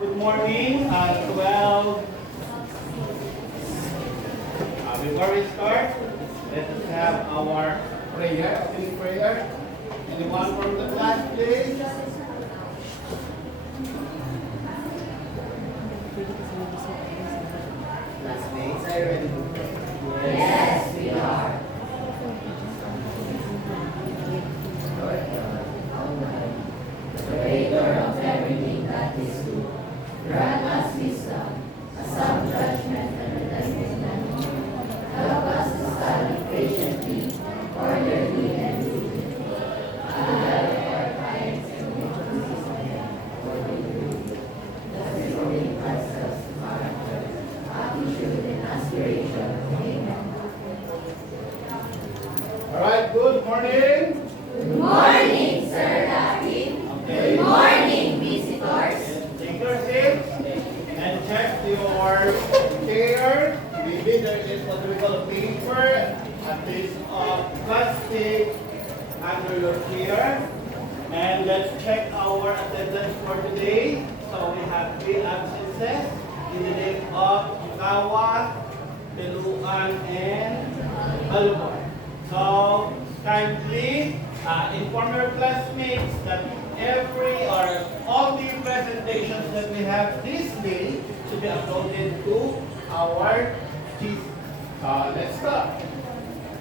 Good morning, 12. Before we start, let us have our prayer, opening prayer. Anyone from the class, please? Classmates, are you ready to pray? Yes, we are. Lord God, Almighty, Creator of everything that is good, grant us wisdom, a sound judgment, and enlightenment. Help us to study patiently, orderly, and diligently, to develop our minds and abilities according to you, thus growing ourselves to character, attitude, and aspiration. Amen. All right, good morning. Good morning, Sir Lapid. Okay. Good morning, visitors. Take your seats and check your chair. Maybe there is what we call a paper, a piece of plastic under your chair. And let's check our attendance for today. So we have 3 absences in the name of Kawa, Teluan, and Balubor. So kindly inform your classmates that every or all the presentations that we have this day should be uploaded to our GC. Let's start.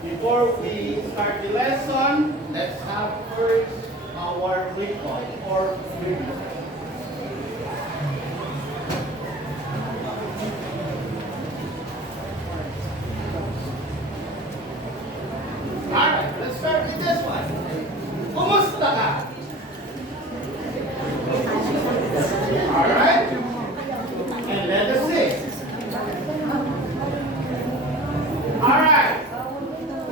Before we start the lesson, let's have first our recall or review. Alright, let's start with this one. Kumusta ka? Alright? And let us see. Alright.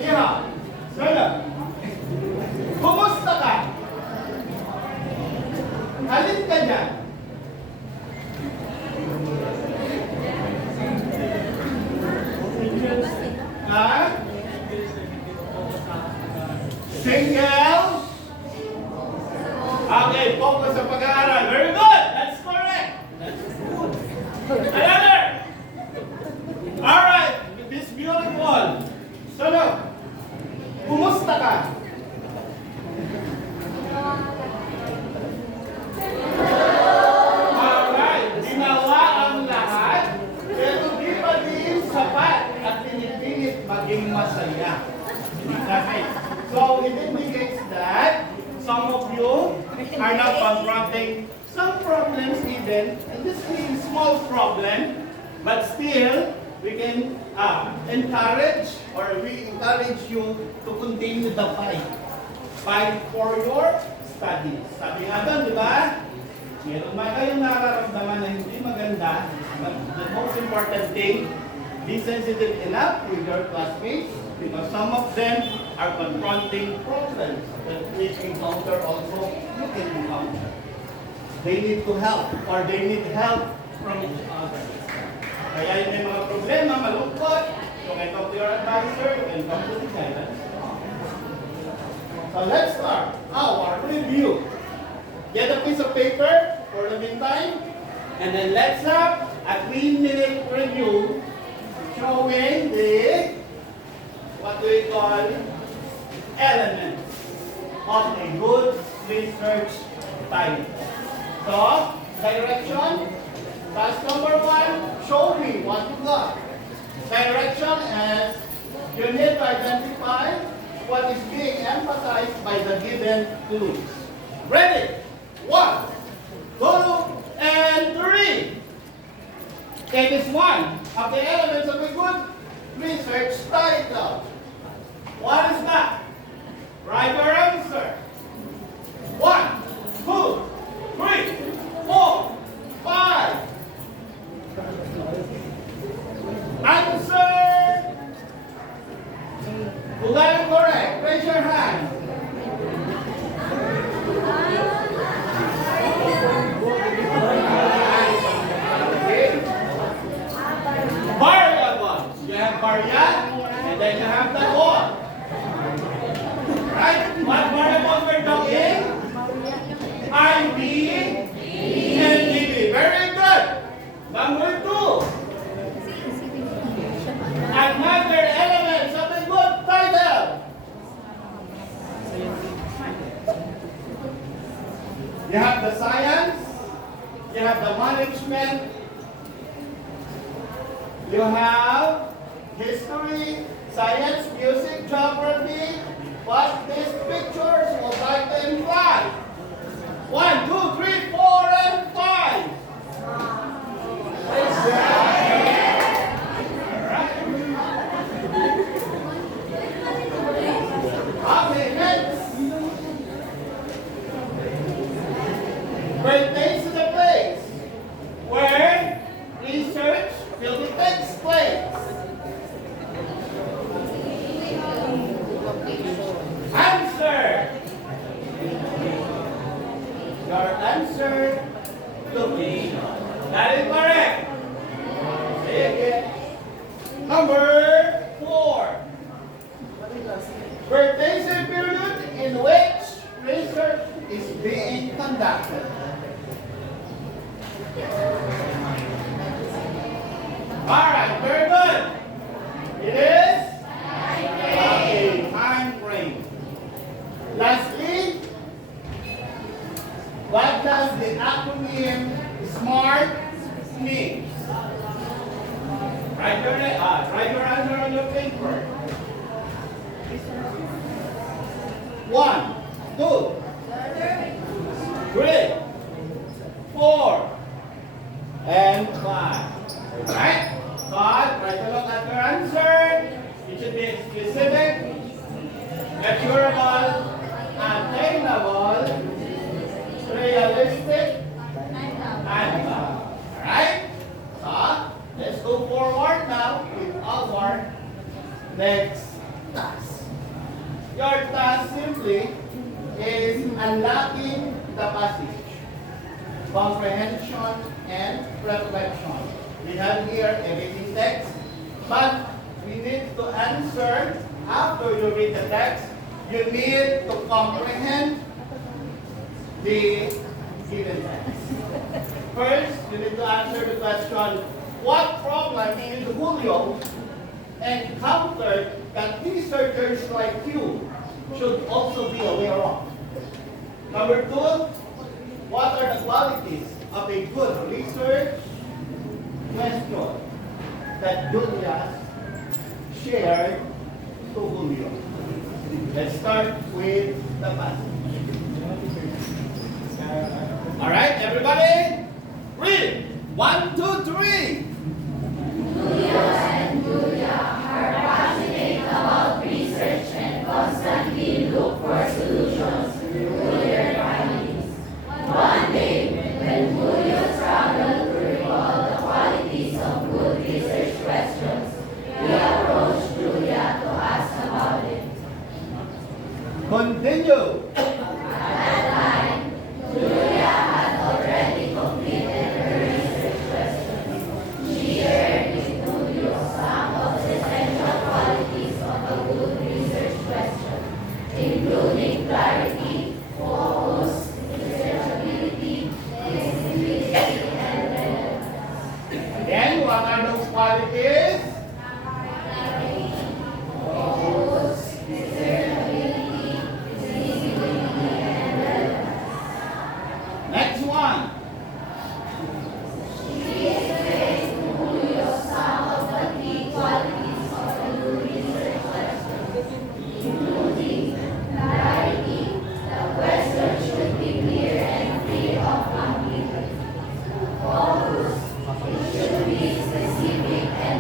Yeah. Sala. Kumusta ka? Halin ka dyan. Ha? Single? Okay, focus sa pag-aaral. Very good! That's correct! That's good. Another! Alright, this beautiful. Solo, kumusta ka? Alright, ginawa ang lahat, pero di pa din sapat at pinipilit maging masaya. Okay. So it indicates that some of you are now confronting some problems even, and this is small problem, but still we can encourage you to continue the fight. Fight for your studies. Sabi nga doon, di ba? Meron man kayong nararamdaman na hindi maganda, but the most important thing, be sensitive enough with your classmates because some of them are confronting problems that we encounter also, you can encounter. They need to help or they need help from each other. Kaya yung may mga problema, malungkot, you can talk to your advisor, you can come to the guidance. So let's start our review. Get a piece of paper for the meantime, and then let's have a 3-minute review showing the what we call elements of a good research title. So, direction, task number 1, show me what you got. Direction is you need to identify what is being emphasized by the given clues. Ready? 1, 2, and 3. It is one of the elements of a good research title. What is that? Write your answer. 1, 2, 3, 4, 5. Answer! Who got it correct? Raise your hand. Variables. You have variant, and then you have the or. Right? What variables we're talking? You have the management. You have history, science, music, geography. What these pictures would like to imply? 1, 2, 3, 4, and 5. Okay, next. Pertains to the place where research will be takes place. Answer. Your answer, location. That is correct. Say again. Number 4. Pertains to the period in which research is being conducted. Alright, very good. It is? Okay, time frame. Lastly, what does the acronym SMART mean? Write your answer on your paper. 1, 2, 3, 4, and 5. Alright? God, try to look at your answer. It should be specific, achievable, attainable, realistic, and alright? So, let's go forward now with our next task. Your task simply is unlocking the passage, comprehension, and reflection. We have here a reading text, but we need to answer after you read the text. You need to comprehend the given text. First, you need to answer the question, what problem did Julio encounter that researchers like you should also be aware of? Number 2, what are the qualities of a good research question that Julia shared to Julio? Let's start with the passage. All right, everybody, read. 1, 2, 3. Julio and Julia are passionate about research and constantly look for solutions to their findings. One day, when Julio struggled to recall the qualities of good research questions, he approached Julia to ask about it. Continue. At that time, Julia had already completed her research questions. She shared with Julio some of the essential qualities of a good research question, including clarity, focus, researchability, flexibility, and relevance. Again, what are those qualities? Focus, researchability, flexibility, and relevance. Next one. She explained to Julio some of the key qualities of a good research question, including clarity. The question should be clear and free of ambiguity. Focus. It should be specific and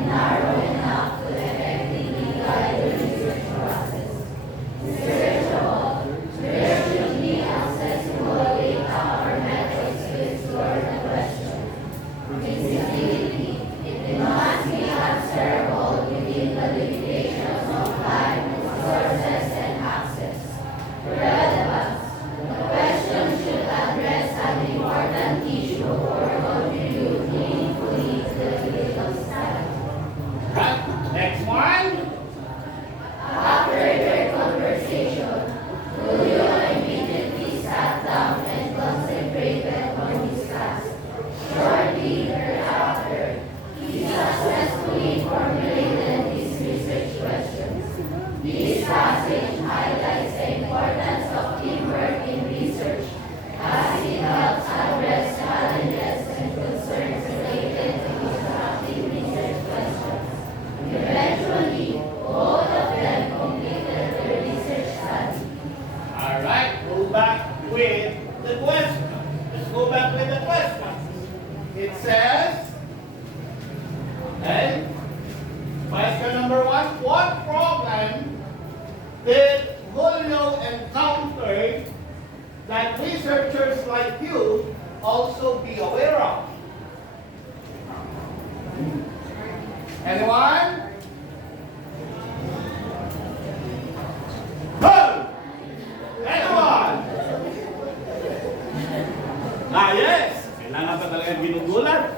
Mark?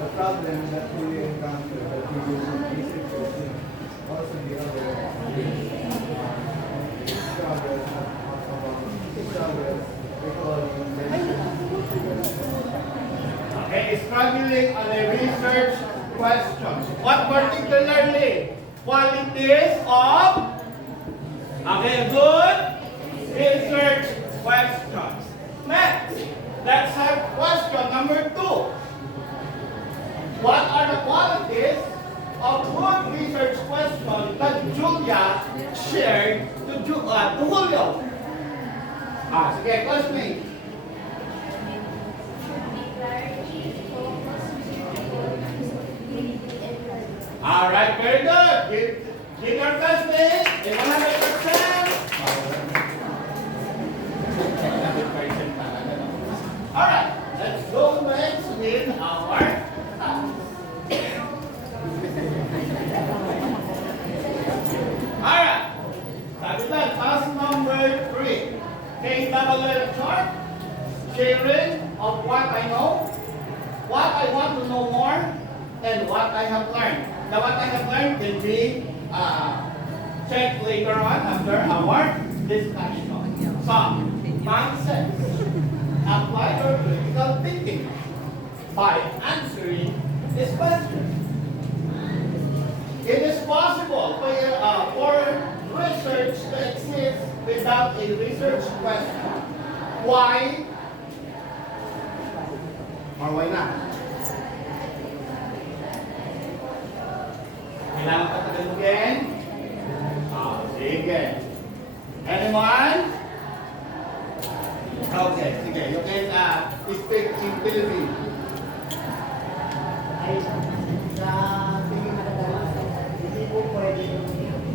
The problem that we encounter that we use in basic coaching, also the other struggles, we call Okay, struggling on a research question. What particularly? Qualities of good research questions. Next, let's have question number 2. What are the qualities of good research question that Julia shared to Julio? Sige, classmate. Alright, very good. Give your classmate a 100%. 100% talaga, no? Alright, let's go next with our task. Alright, sabi lang, task number 3. K-double-L chart, sharing of what I know, what I want to know more, and what I have learned. The what I have learned can be checked later on after our discussion. So, concepts. Apply your critical thinking by answering this question. It is possible for research to exist without a research question. Why? Or why not? Kailangan pa tagalogin? Sige. Anyone? Okay, sige. You can speak in Philippine. Ay, sa tingin na kadalasan, hindi po pwede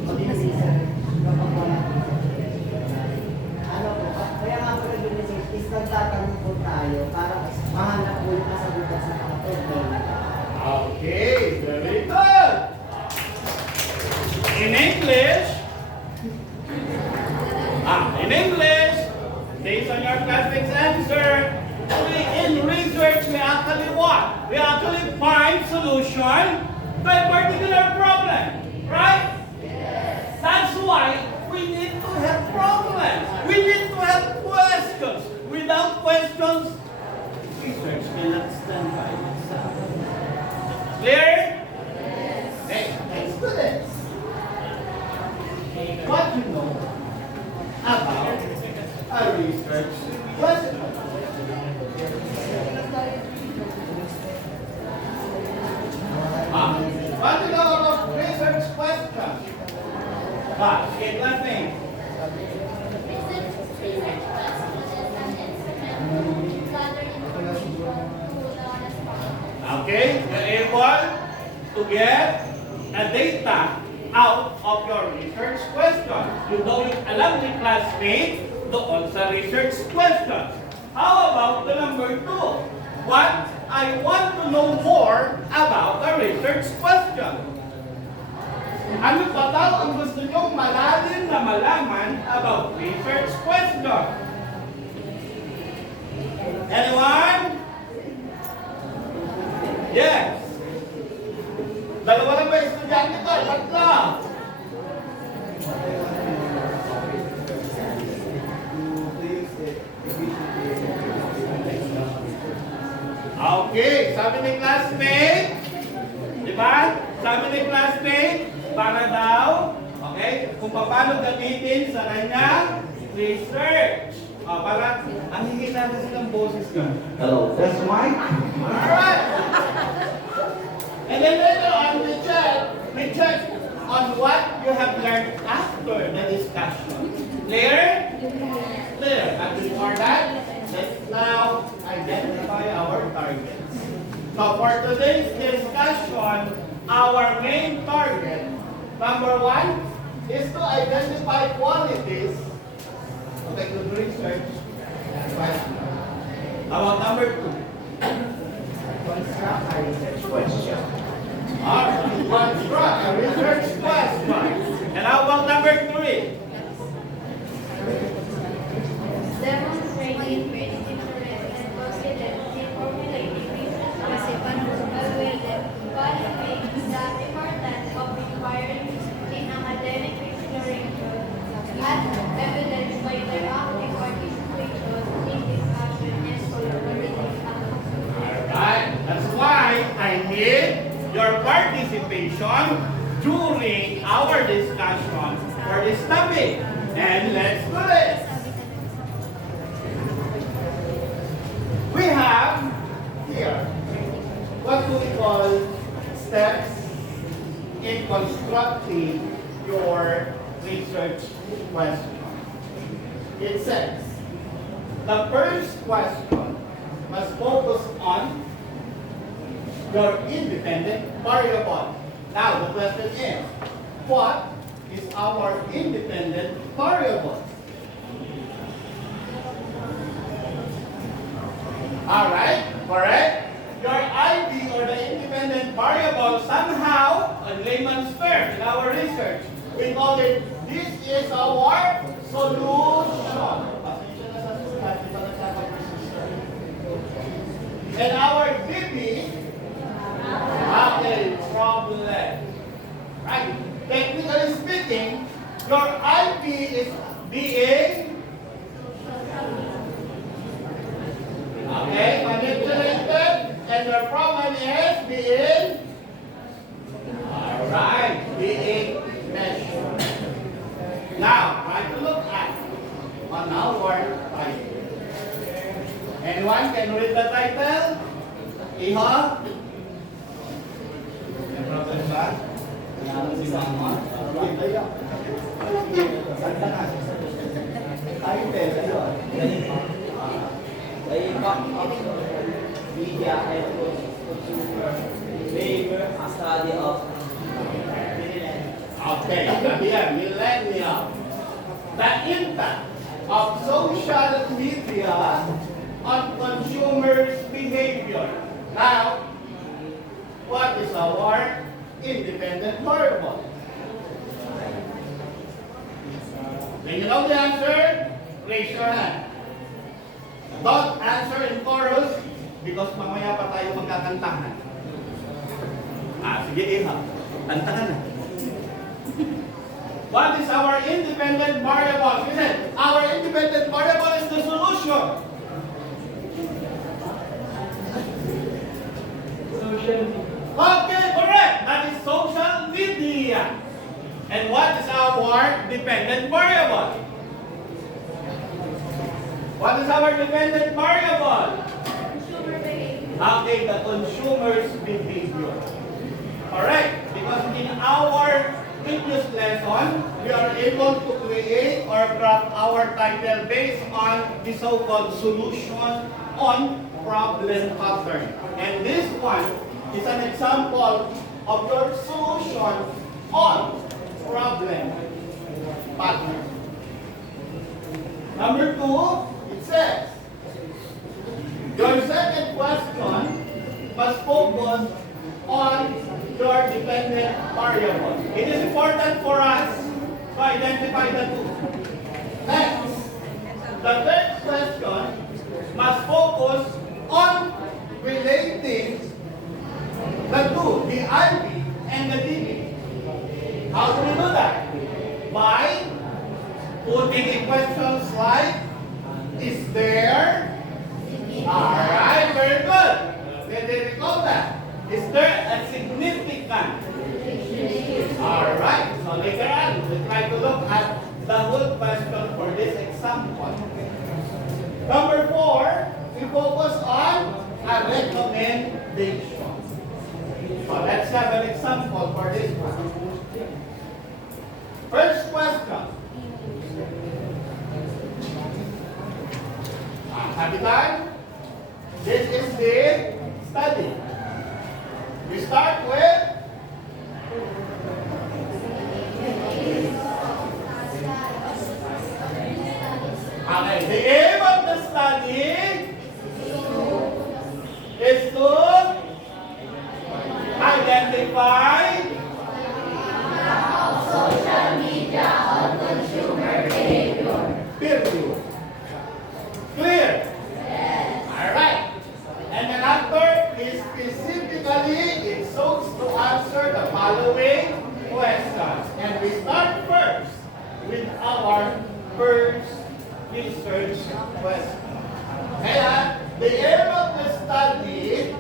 mag-research kapag wala ano po, kaya nga po nag-research is nagtatanong po tayo para mahanap po yung kasagutan sa mga problema. Okay, very good. In English, based on your classmate's answer, in research, we actually what? We actually find solution to a particular problem, right? Yes. That's why we need to have problems. We need to have questions. Without questions, research cannot stand by itself. Clear? Yes. Hey, students, what do you know about a research question? What do you know about research question? Okay, last name. Okay, you're able to get a data out of your research question. You know yung alam ni classmate doon sa research question. How about the number 2? What I want to know more about the research question. Ano ba daw ang gusto nyo malalim na malaman about research question? Anyone? Yes. Dalawa lang ba estudyante ko? Tatlo. Okay, sabi ni classmate, di ba? Sabi ni classmate, para daw, okay, kung paano gamitin sa kanya research. Para, ang hihina kasi ng boses ka. Hello, that's Mike. Alright. And then later on, we check on what you have learned after the discussion. Clear? Clear. And before that, let's now identify our targets. So for today's discussion, our main target, number 1, is to identify qualities of a good research question. About number 2? Construct a research question. Construct a research question. And how about number 3? Demonstrating critical and confident information during our discussion for this topic. And let's do this. We have here what do we call steps in constructing your research question. It says, the first question must focus on your independent variable. Now, the question is, what is our independent variable? Alright, correct? Your ID or the independent variable somehow, on layman's term, in our research, we call it, this is our solution. And our DB, okay, problem. Right? Technically speaking, your IP is being manipulated, and your problem is being being measured. Now, try to look at on our title. Anyone can read the title? Iho? May problem ba? Si Samon? The impact of media and labor, a study of Okay, here, millennial. The impact of social media on consumers' behavior. Now, what is our independent variable? When you know the answer, raise your hand. Don't answer in chorus because mamaya pa tayo magkakantahan. Sige, Iha. Kantahan na. What is our independent variable? Listen, our independent variable is the solution. Okay, correct. That is social media. And what is our dependent variable? What is our dependent variable? Okay, the consumer's behavior. Correct. Because in our previous lesson, we are able to create or craft our title based on the so-called solution on problem pattern. And this one is an example of your solution on problem pattern. Number 2, it says, your second question must focus on your dependent variable. It is important for us to identify the two. Next, the third question must focus on relating the two, the IP and the DB. How do we do that? By putting a questions like, is there? Alright, very good. Did they recall that? Is there a significant? Alright, so later on, we try to look at the whole question for this example. Number 4, we focus on a recommendation. So let's have an example for this one. First question. Habitat. This is the study. We start with okay, the aim of the study is to identify Social media on consumer behavior. period. Clear? Yes. Alright. And then after, specifically, it sought to answer the following questions. And we start first with our first research question. Kaya, the aim of the study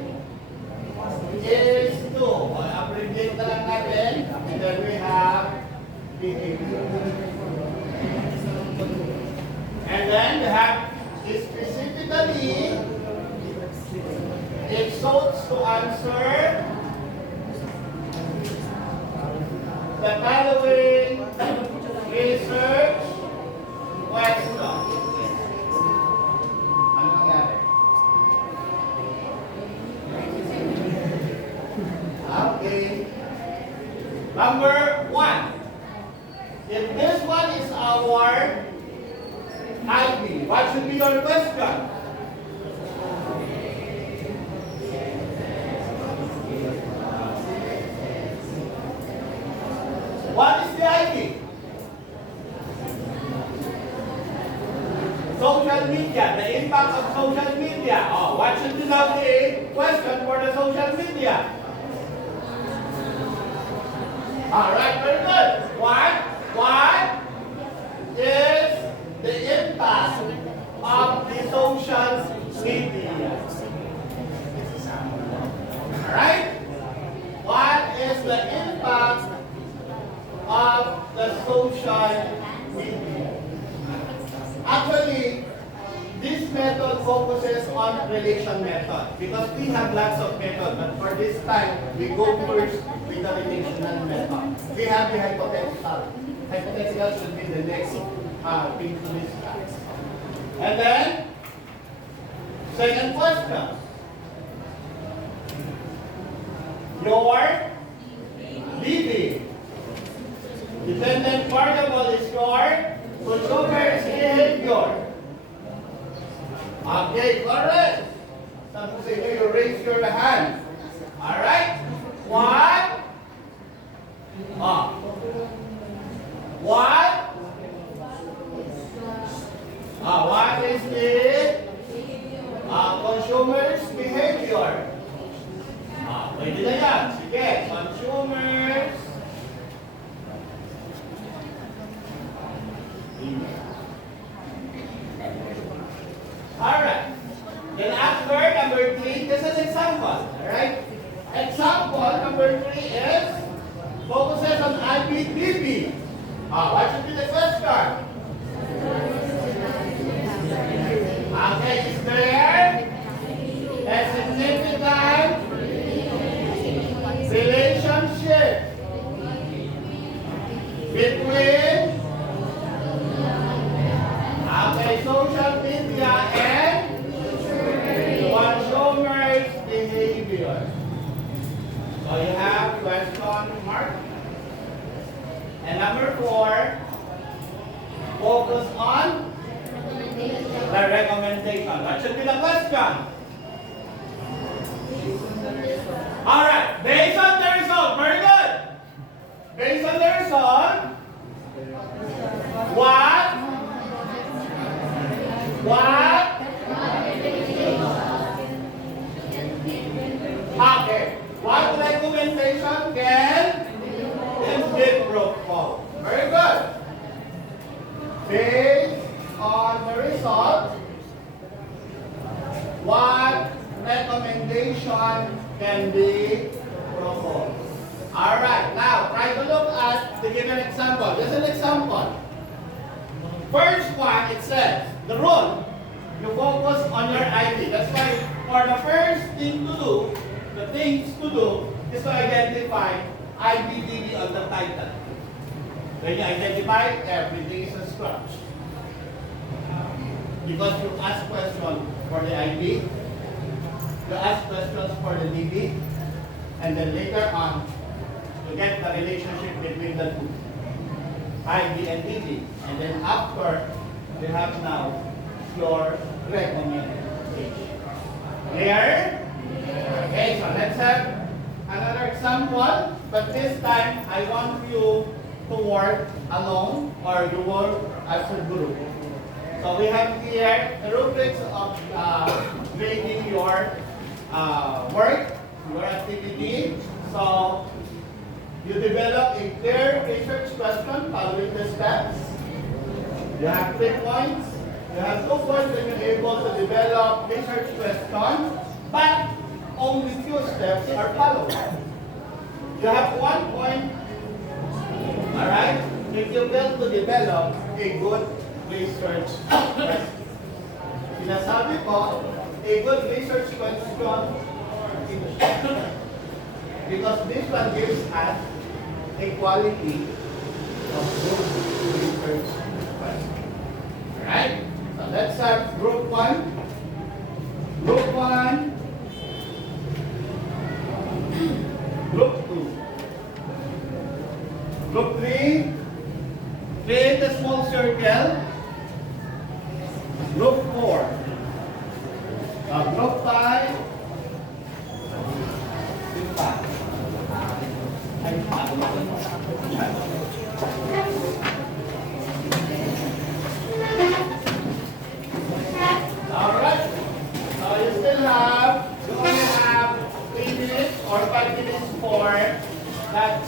is to, abbreviate na lang natin, it sought to answer the following research questions. Ano nangyari? Okay. Number 1. If this one is our IP, what should be your question? What is the IP? Social media, the impact of social media. Oh, what should be now the question for the social media? Alright, very good. What is the impact of the social media? Alright? What is the impact of the social media? Actually, this method focuses on relation method because we have lots of methods, but for this time, we go first with the relational method. We have the hypothetical. Hypothetical should be the next thing to discuss. And then, second question. Your DB. Dependent variable is your consumer's behavior. Okay, correct. Some of you raise your hand. Alright? What? What is the consumer's behavior? Pwede na yan. Sige, consumers. Alright. Then after number 3, this is an example. Alright? Example number 3 is focuses on IPTV. What should be the question? Okay, is there a significant relationship between social media and consumers' behavior? So you have question mark. And number 4, focus on the recommendation. What should be the question? Alright, based on the result, very good. Based on the result, what? Okay. What recommendation can be proposed? Very good. Based on the result, what recommendation can be proposed? Alright, now try to look at the given example. This is an example. First one, it says, the rule, you focus on your ID. That's why for the first thing to do, the things to do, is to identify IBDB on the title. When you identify, everything is a scratch. Because you ask questions for the ID, you ask questions for the DB, and then later on, you get the relationship between the two. ID and DB. And then after, you have now your recommendation. Clear? Okay, so let's have another example. But this time, I want you to work alone or you work as a group. So we have here the rubrics of grading your work, your activity. So you develop a clear research question following the steps. You have 3 points. You have 2 points when you're able to develop research question, but only few steps are followed. You have 1 point, alright, if you fail to develop a good research question. Sinasabi ko, a good research question because this one gives us a quality of good research question. Alright? So let's start group 1. Group 1. Group 2. Group 3. Create a small circle. Group 4. Group 5. Group 5. Alright. So you still have, you only have 3 minutes or 5 minutes for that.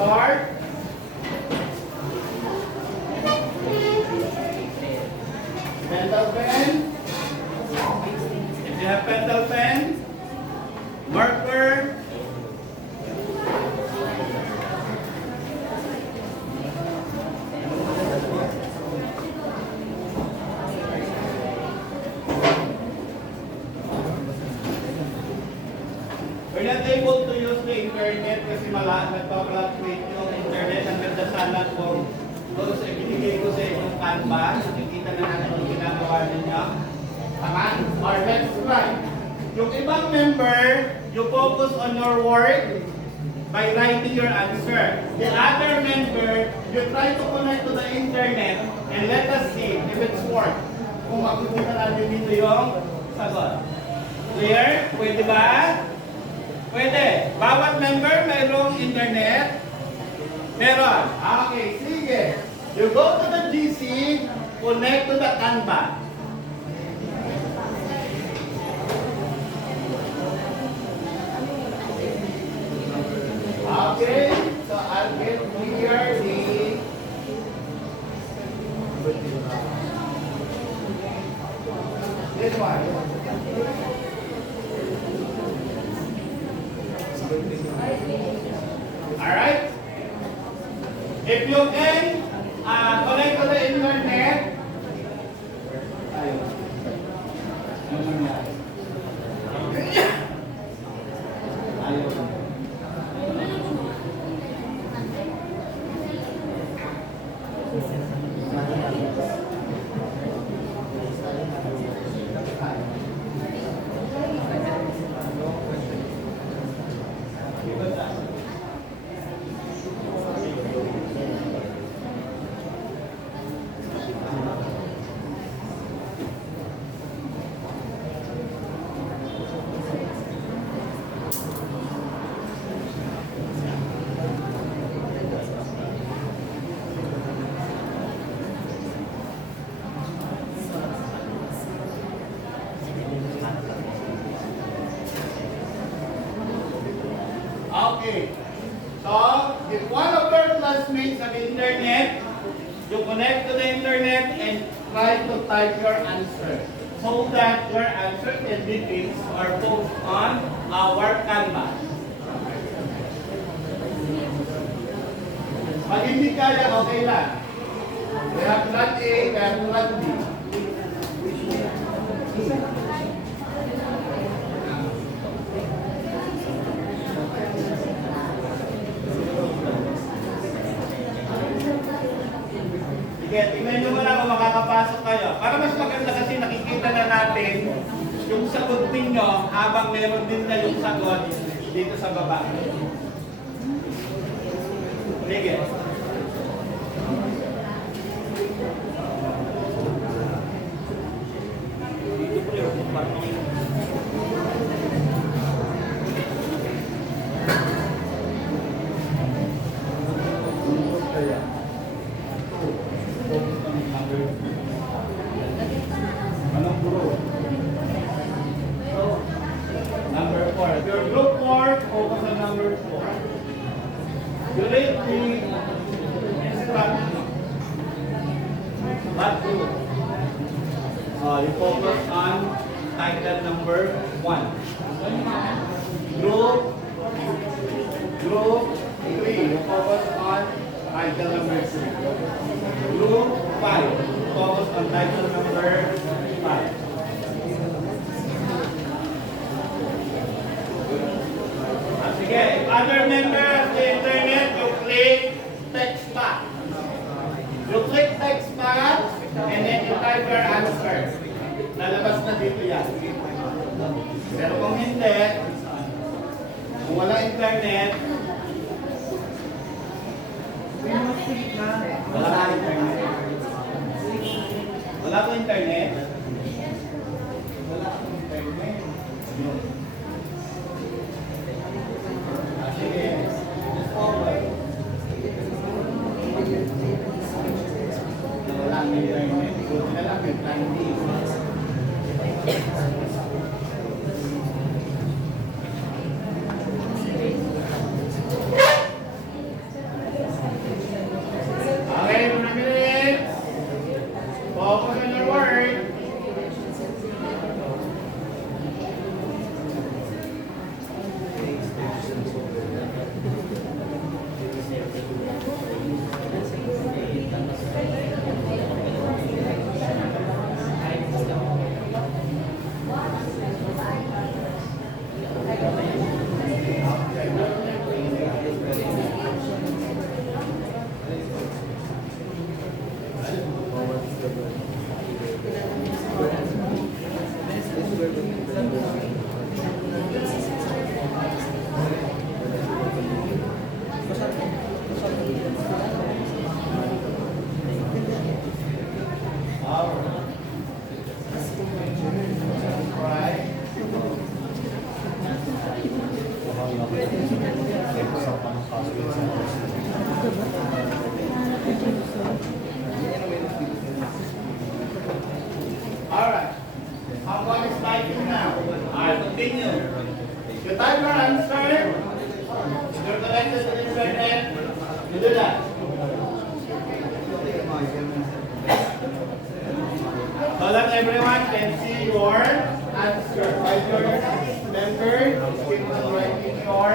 Start. Pentel pen. If you have pentel pen, marker. We're not able to use the internet kasi nagpa-fluctuate yung internet. Ang ganda sana kung doon sa ibinigay ko sa inyong Canva, nakikita na natin yung ginagawa ninyo. Tama? Or let's try. Yung ibang member, you focus on your work by writing your answer. The other member, you try to connect to the internet and let us see if it's work. Kung makikita natin dito yung sagot. Clear? Pwede ba? Pwede. Bawat member mayroong internet? Meron. Okay, sige. You go to the GC, connect to the Canva. Okay, so I'll get here this one. Alright? If you can connect to the internet, okay. So, if one of your classmates have internet, you connect to the internet and try to type your answer so that your answer can be fixed or posted on our Canva. Pag hindi kaya, okay lang. We have plan A, we have plan B. Sige, tingnan nyo muna kung makakapasok kayo. Para mas maganda kasi nakikita na natin yung sagot ninyo habang meron din kayong sagot dito sa baba. Sige. Anong group? Number 4. If you're group 4, focus on number 4. You read the instruction. What group? You focus on title number 1. Group Group 3, you focus on title number 3. Group 5, focus on title number 5. Sige, if other member of the internet, you click text box. You click text box and then you type your answer. Lalabas na dito yan. Pero kung hindi, kung wala internet, wala ka internet. Wala ko internet. Wala akong internet. Sige. Just forward. Wala akong internet. Buti na lang, may plan D. Okay, 1 minute. Focus on your word. Alright. Someone is typing now. Alright, continue. You type your answer. If you're connected to the internet, you do that. So that everyone can see your answer. Write your member, keep on writing your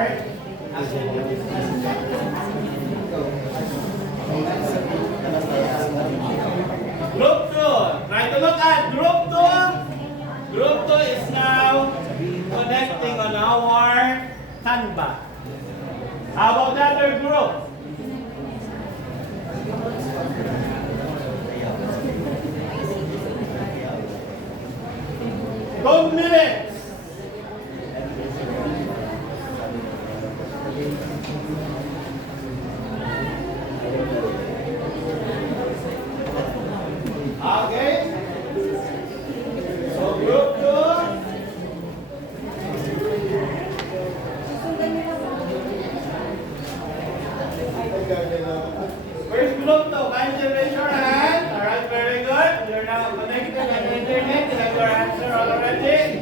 Group 2. Try to look at Group 2. Group 2 is now connecting on our Canva. How about the other group? Two minutes. Okay. So group 2. Where's group 2? Kindly raise your hand. Alright, very good. You're now connected on the internet. You have your answer already.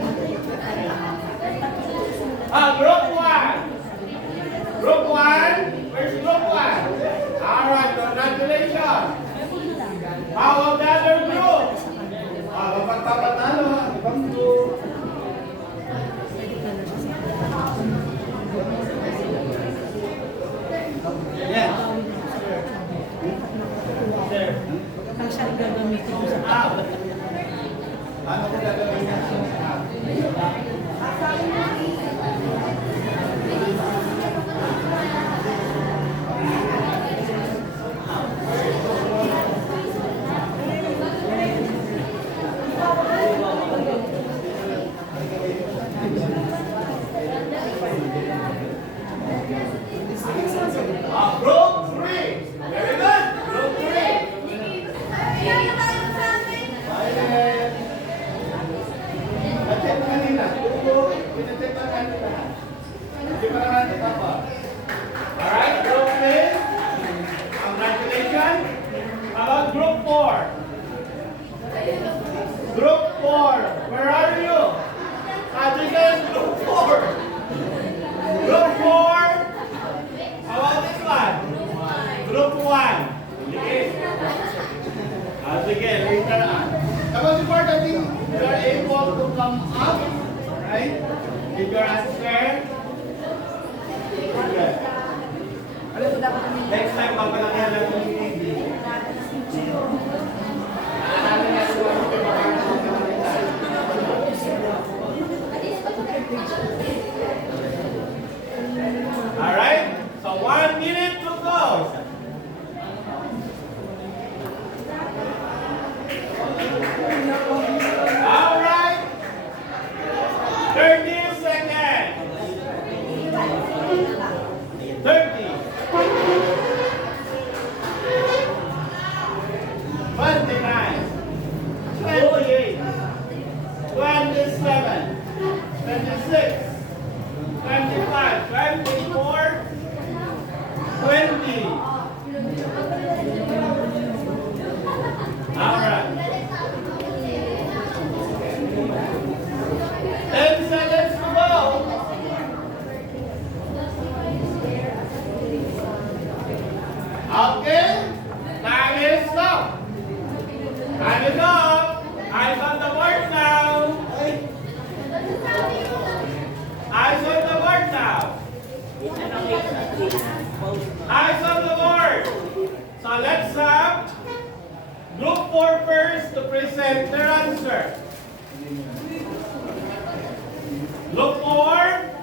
next time, papalakyan lang yung TV. Naaalala niya si Juan Jose Bacardo. Alright? So 1 minute to go. Alright. 30 seconds. 30. 29. 28. 27. 26. 25. 24. 20. Alright. 10 seconds to go. Okay. Time is up. Time is up. Eyes on the board now. Eyes on the board now. Eyes on the board. So let's have group 4 first to present their answer. Group 4.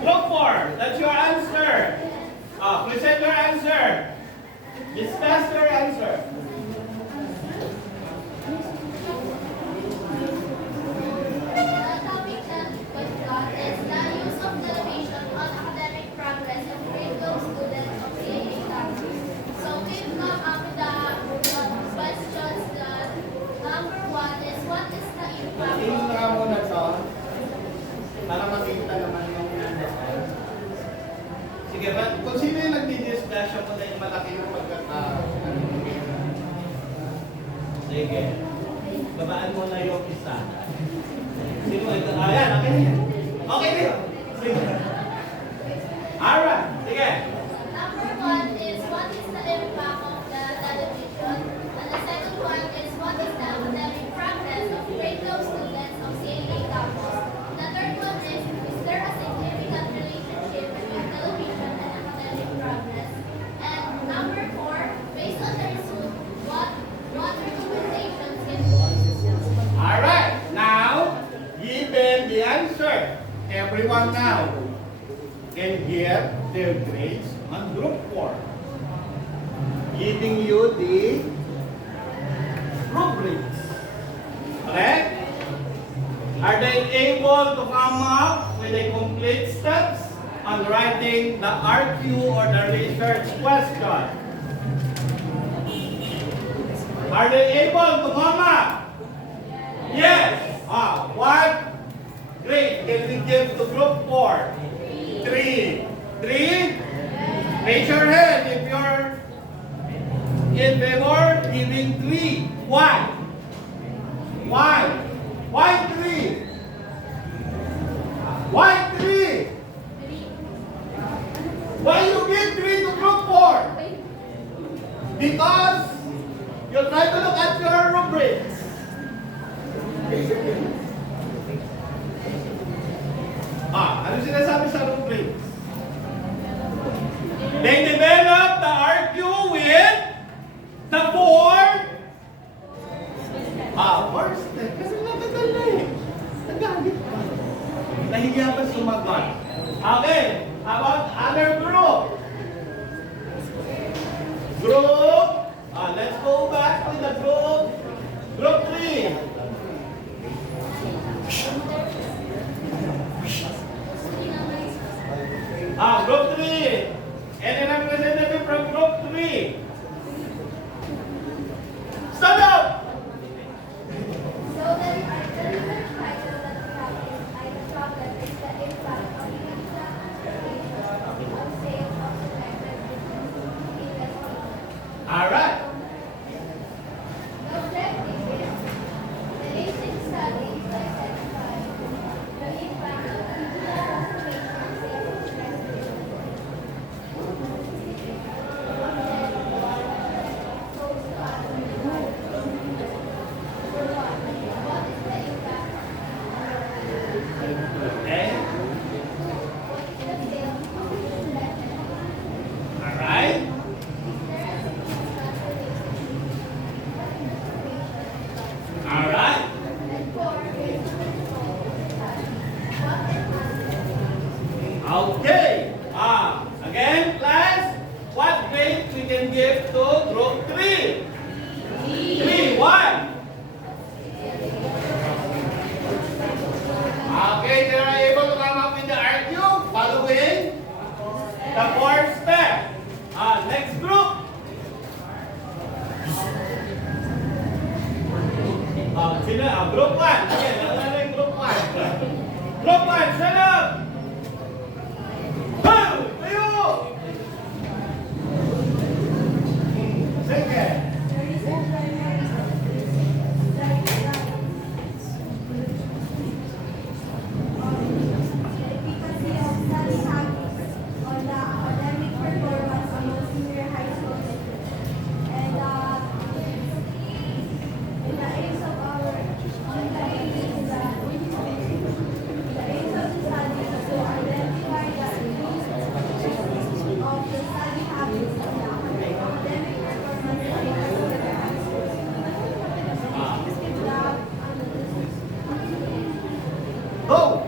Group 4. That's your answer. Present your answer. Discuss your answer. Tingin ka muna to. Para makita naman yung understand. Sige, kung sino yung nagdi-discuss, siya muna yung malaki ng Sige. Babaan mo na yung isa. Sino ito? Ayan, okay na yan. Okay na yan. Sige. Alright, sige. Number 1 is what is the impact of the television? And the second one is what is the academic progress of grade 12 students of CAA campus? The third one is there a significant relationship between television and academic progress? And number 4, based on the result, what recommendations can Alright, now, given the answer, everyone now can get their grades on group 4. Giving you the rubrics. Correct? Are they able to come up with a complete steps on writing the RQ or the research question? Are they able to come up? Yes. What grade can we give to group 4? 3. 3? Raise your hand if you're in favor giving 3. Why? Why? Why 3? Why 3? Why you give 3 to group 4? Because you try to look at your rubrics. Ano sinasabi sa rubrics? They develop the RQ with the 4 first step. Kasi nakadala eh. Nagalit pa. Nahigiya pa sumagot. Okay. How about other group? Group. Let's go back to the group. Group 3. Group 3. And then representative from group 3. Stand up! So the research title that we have is I the problem is the impact of media on sales of selected business investment. Alright. we can give to group 3? 3, 1. Okay, they are able to come up with the RQ following the 4th step. Next group. Sino? Group 1. Okay, ano yung group 1? Group 1, stand up! Boom! Tayo! Sige. Go!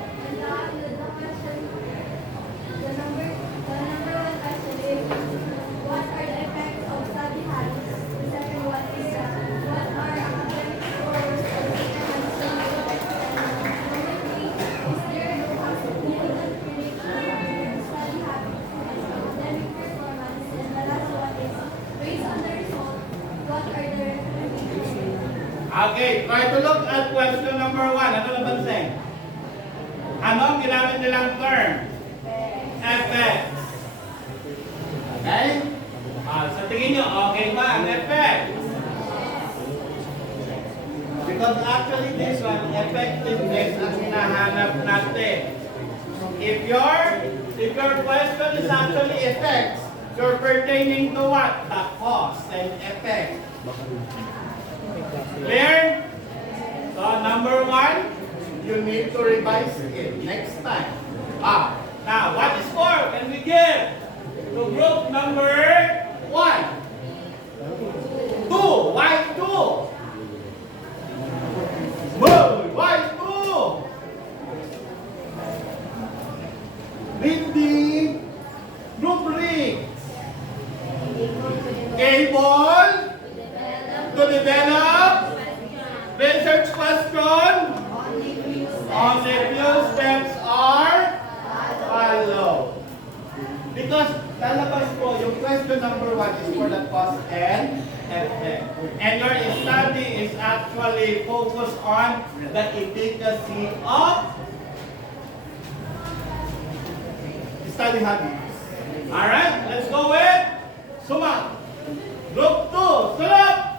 Okay, try to look at question number 1. Ano nabansin? Ano ang ginamit nilang term? Effects. Okay? Sa tingin nyo, okay ba ang effects? Because actually this one, effectiveness ang hinahanap natin. If your question is actually effects, you're pertaining to what? The cause and effect. Clear? So number 1, you need to revise it next time. Now what is 4? Can we give to group number 1? 2. Why 2? Why 2? Read the rubric. Able to develop research question. Only few steps are followed. Because lalabas po, yung question number 1 is for the cause and effect. And your study is actually focused on the efficacy of study habits. Alright, let's go with Suma. Group 2, stand up!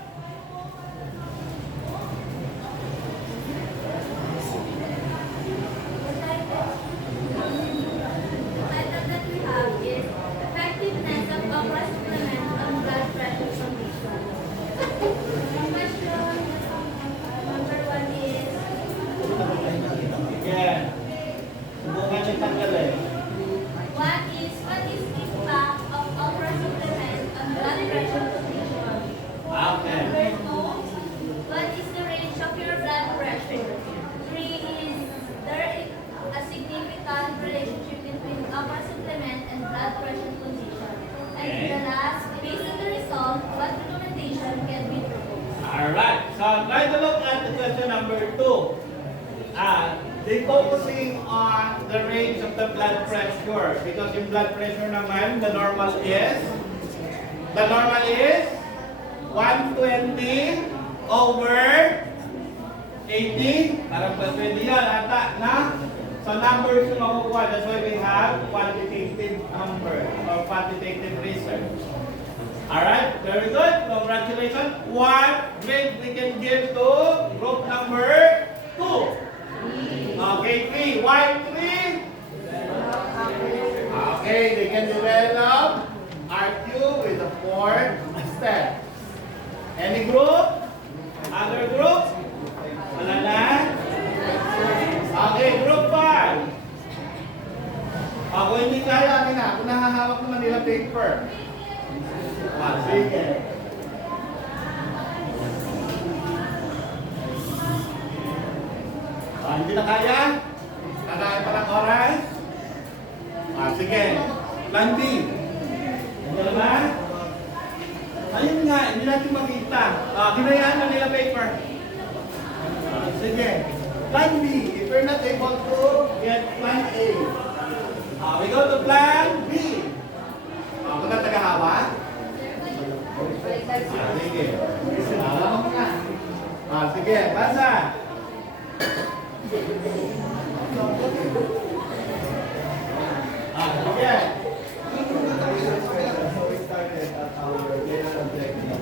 Again, subukan niyo tanggalin. What is the impact of opera supplement on blood pressure condition? Okay. Number 2, what is the range of your blood pressure? 3 is there a significant relationship between opera supplement and blood pressure condition? And the last, based on the result, what recommendation can be proposed? Alright, so try to look at the question number 2. They focusing on the range of the blood pressure because yung blood pressure naman, the normal is 120 over 80. Parang pwede yan ata na. So numbers yung makukuha. That's why we have quantitative number or quantitative research. Alright, very good. Congratulations. What grade we can give to group number 2? Okay, 3. Why 3? Okay, they can develop RQ with the 4th step. Any group? Other group? Wala na? Okay, group 5. Ako hindi kaya, akin na. Ako nahahawak naman nila paper. Sige. Hindi na kaya? Kakain pa ng oras? Sige. Plan B. Ano naman? hinayaan na nila paper. Sige. Plan B. If you're not able to get plan A. We go to plan B. Kung na tagahawa? Sige. Alam mo nga. Sige, basa. Sige. So we started at our data objective.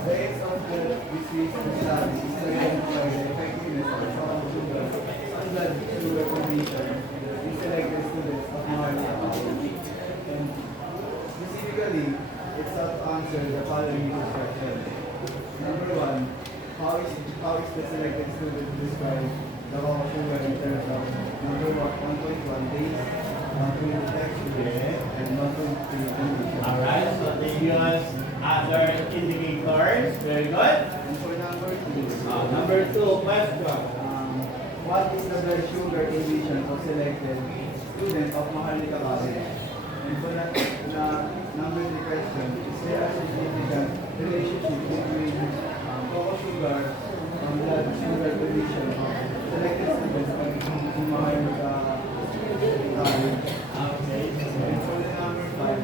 Based on the disease study, is identify the effectiveness of some sugar on blood sugar condition in selected students of Maria. And specifically, it sought to answer the following questions. Number one, how is the selected student describe the raw sugar in terms of number 1.1 days, 1.2 texture, and 1.3 condition? Alright, so they use other indicators. Very good. And for Number two, question. what is the blood sugar condition of selected student of Maharlika College? And for number three question, is there a significant relationship between cocoa sugar and blood sugar condition of selected students of Maharlika College? Okay. And for the number five,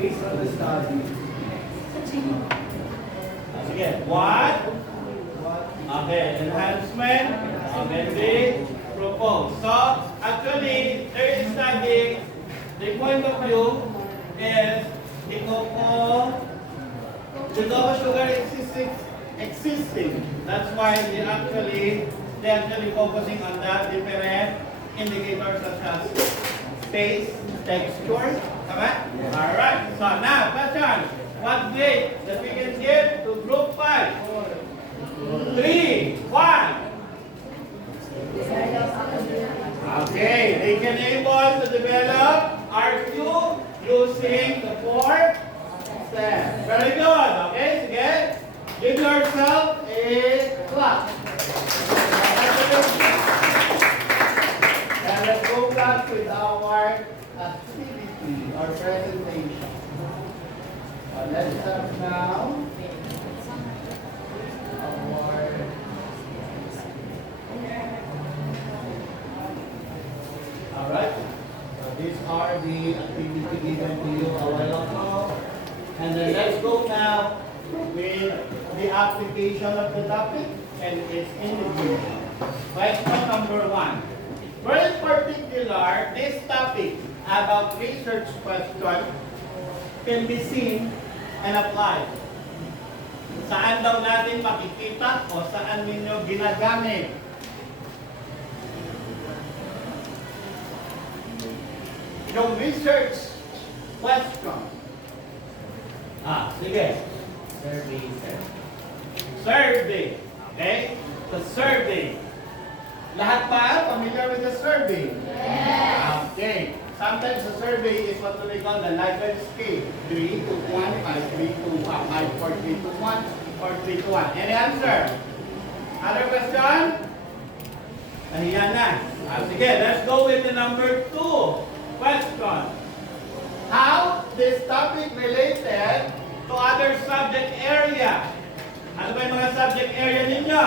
based on the study, Sige, what? what Okay, enhancement. Okay, they propose. So, actually, there is study. The point of view is the cocoa sugar existing. That's why they actually focusing on that different indicators such as space, texture. Tama? Alright. So now, question. What grade that we can give to group 5? 3, 1. Okay, they can able to develop RQ using the 4 steps. Very good. Okay, sige. Give yourself a clap. And let's go back with our activity or presentation. Let's start now. Alright. So these are the activity given to you a while ago. And then let's go now with the application of the topic and its individual. Question number 1. Very particular, this topic about research question can be seen and applied. Saan daw natin makikita o saan ninyo ginagamit? Yung research question. Sige. Survey. Okay? The survey. Lahat ba familiar with the survey? Yes. Okay. Sometimes the survey is what we call the Lapid scale. 3 to 1, 5, 3 to 1, 5, 4, 3 to 1, or 3 to 1. Any answer? Other question? Ayan na. Sige, let's go with the number 2 question. How this topic related to other subject area? Ano ba yung mga subject area ninyo?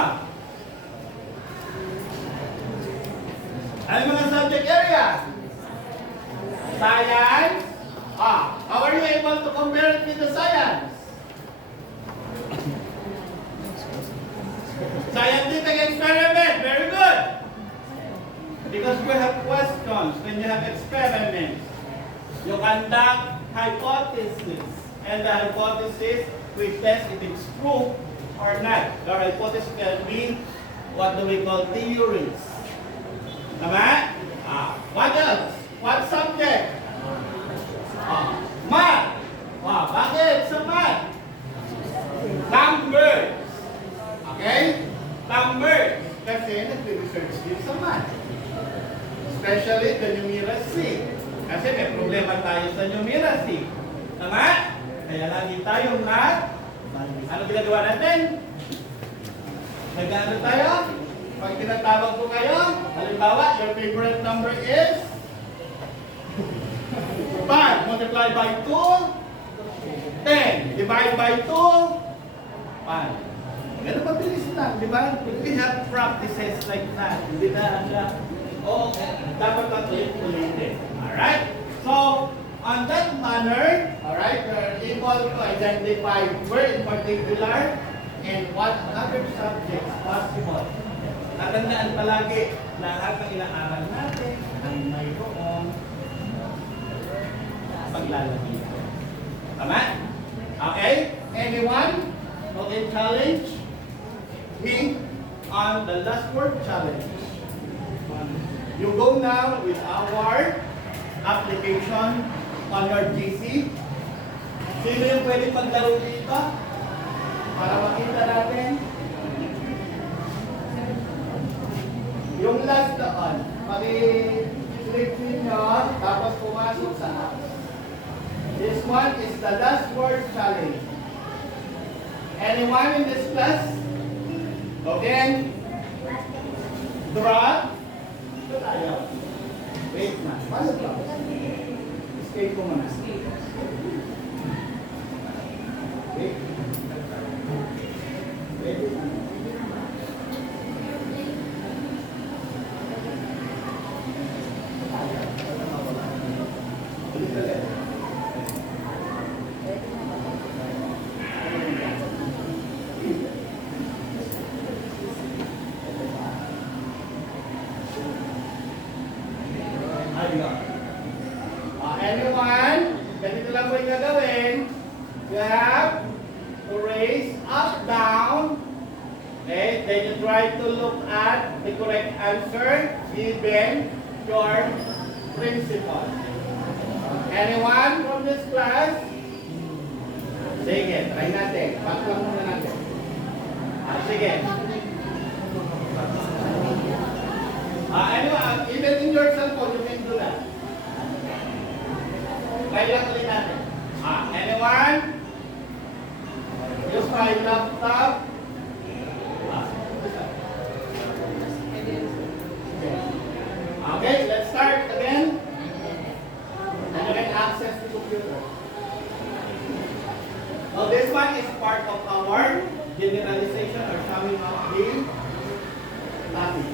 Ano yung mga subject area? Science. How are you able to compare it with the science? Scientific experiment. Very good. Because we have questions when you have experiments. You conduct hypothesis. And the hypothesis, we test if it's true or not. The hypothesis can be what do we call theories. Tama? What else? What subject? Math. Bakit sa math? Numbers. Okay? Numbers. Kasi nag-research din sa math. Especially the numeracy. Kasi may problema tayo sa numeracy. Tama? Kaya lagi tayong math. Ano ginagawa natin? Nag-ano tayo? Pag tinatawag ko kayo, halimbawa, your favorite number is 5 multiplied by 2, 10. Divide by 2, 5. Ganun mabilis lang, di ba? We have practices like that. Hindi na, dapat lang ulit-ulitin. Alright? So, on that manner, alright, we're able to identify where in particular and what other subjects possible. Natandaan palagi, lahat ng inaaral natin ay mayroong paglalagay. Tama? Okay? Anyone who can challenge me on the last word challenge? You go now with our application on your GC. Sino yung pwede maglaro dito? Para makita natin. Yung last doon, paki-click ninyo, tapos pumasok sa apps. This one is the last word challenge. Anyone in this class? Okay? Draw. Ito tayo. Wait na. Paano ito? Escape ko muna. Okay? Wait na. Anyone? Ganito lang po yung gagawin. You have to raise up, down. Okay? Then you try to look at the correct answer given your principal. Anyone from this class? Sige, try natin. Back lang muna natin. Sige. Anyone, even in your cell phone, you can do that. Try lang ulit natin. Anyone? Use my laptop. Okay, let's start again. And you can access the computer. Now this one is part of our generalization or summing of the Lapid.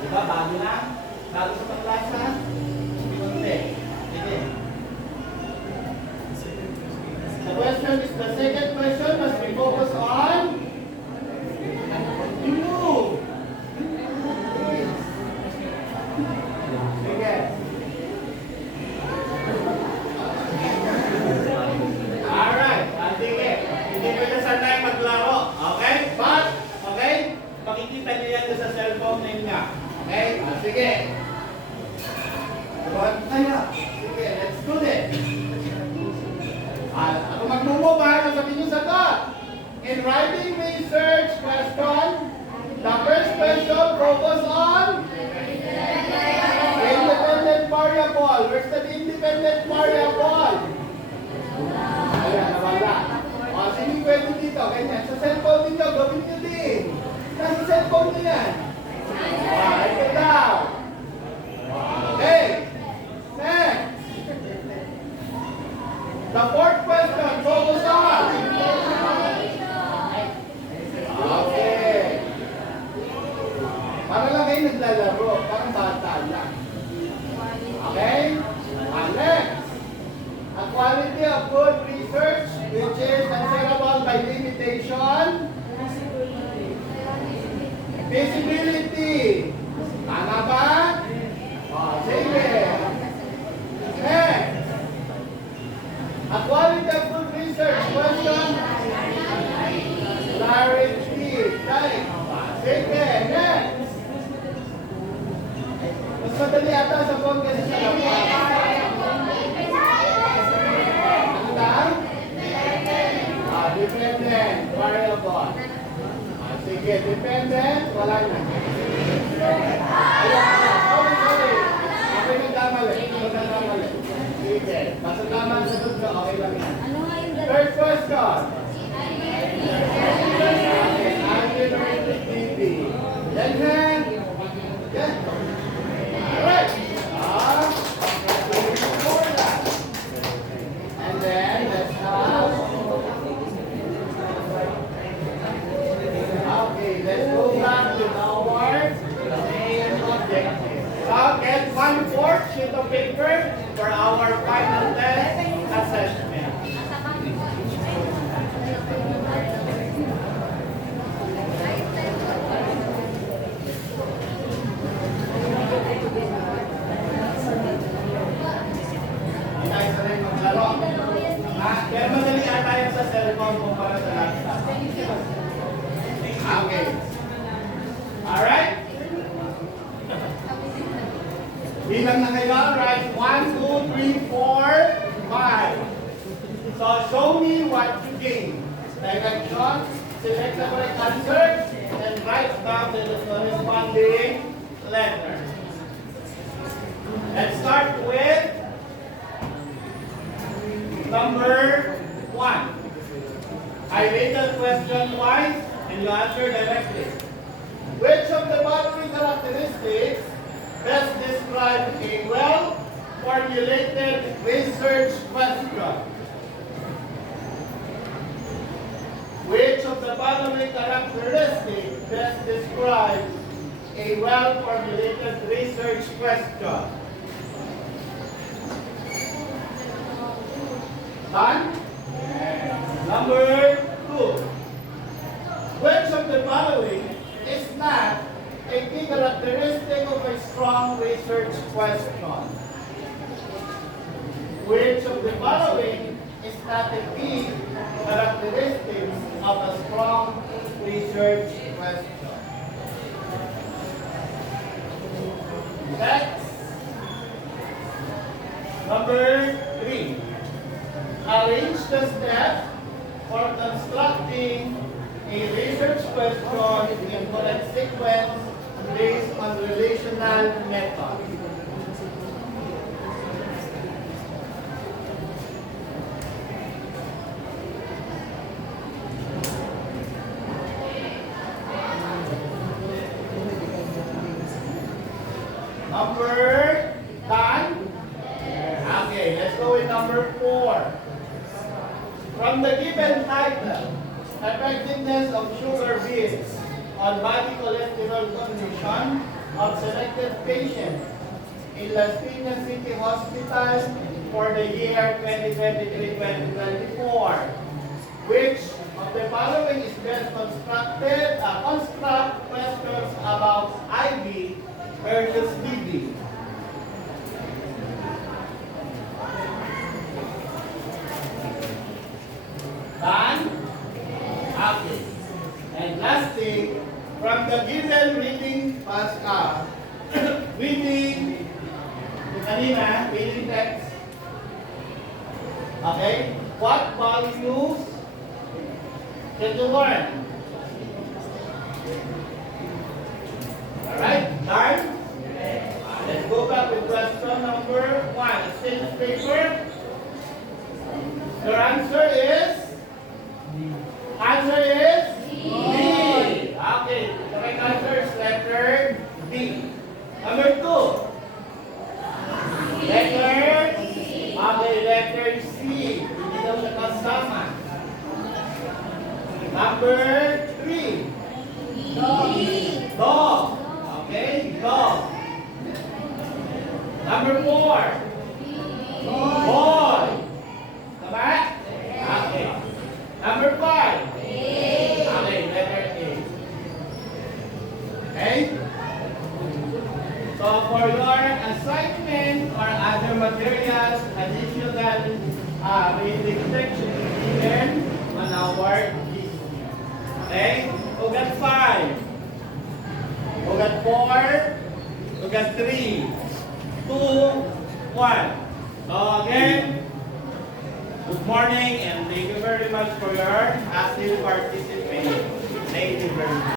Diba, bago lang? Bago sa paglasa? Hindi. Sige. The question is, the second question must be focused on you. Sige. Alright. Sige. Hindi ko na sanay maglaro. Okay? But, okay? Makikita niyo yan sa cellphone ninyo. Okay? Sige. Kaya. Sige, let's do this. Ako magmumove ha, sabihin niyo sagot. In writing research question, the first question focus on independent variable. Where's the independent variable? Ayan, nawala. Sino pwede dito? Ganyan. Sa cellphone ninyo, gawin nyo din. Nasa cellphone nyo yan. Write it down. Okay. Next. The fourth question, focus on. Okay. Para lang kayo naglalaro, parang bata lang. Okay? Next. A quality of good research which is answerable by limitation. Feasibility. Tama ba? Sige. Next. A quality of good research question. Clarity. Sige. Next. Mas madali ata sa phone kasi sa laptop. Ano lang? Dependent variable. Sige, dependent. Wala na. Sorry. Ako yung nagkamali. Sige. Basta tama ang sagot ko, okay lang yan. Third question. Then hand. Yan. Alright. And then, let's have Hindi tayo sanay maglaro. Pero madali ata yan sa cellphone kumpara sa laptop. Okay. Alright? Bilang na kayo, right? 1, 2, 3, 4, 5. So, show me what you gain. Direction, select the correct answer, and write down the corresponding letter. Let's start with number 1. I read the question twice, and you answer directly. Which of the following characteristics best describe a well-formulated research question? Which of the following characteristics best describes a well-formulated research question? Done? Number 2. Which of the following is not a key characteristic of a strong research question? Which of the following is not a key characteristic of a strong research question? Next. Number 3. Arrange the steps for constructing a research question in correct sequence based on relational method. Number done? Okay, let's go with number 4. From the given title, effectiveness of sugar beads on body cholesterol condition of selected patients in Las Piñas City Hospital for the year 2023-2024. Which of the following is best constructed? Construct questions about IV versus DB. Done? Okay. And lastly, from the given reading reading text. Okay? What values did you learn? Alright, done? Let's go back with question number 1. Exchange paper. Your answer is? Answer is? D. Okay, the correct answer is letter D. Number 2. Letter? Okay, letter C. Hindi daw siya kasama. Number 3. Dog. Okay, dog. Number 4. Boy. Tama? Okay. Number 5. Okay, letter A. Okay? So for your assignment or other materials, additional reading section is given on our list. Okay? Ugat 5. Ugat 4. Ugat 3. 2, 1. So again, good morning and thank you very much for your active participation. Thank you very much.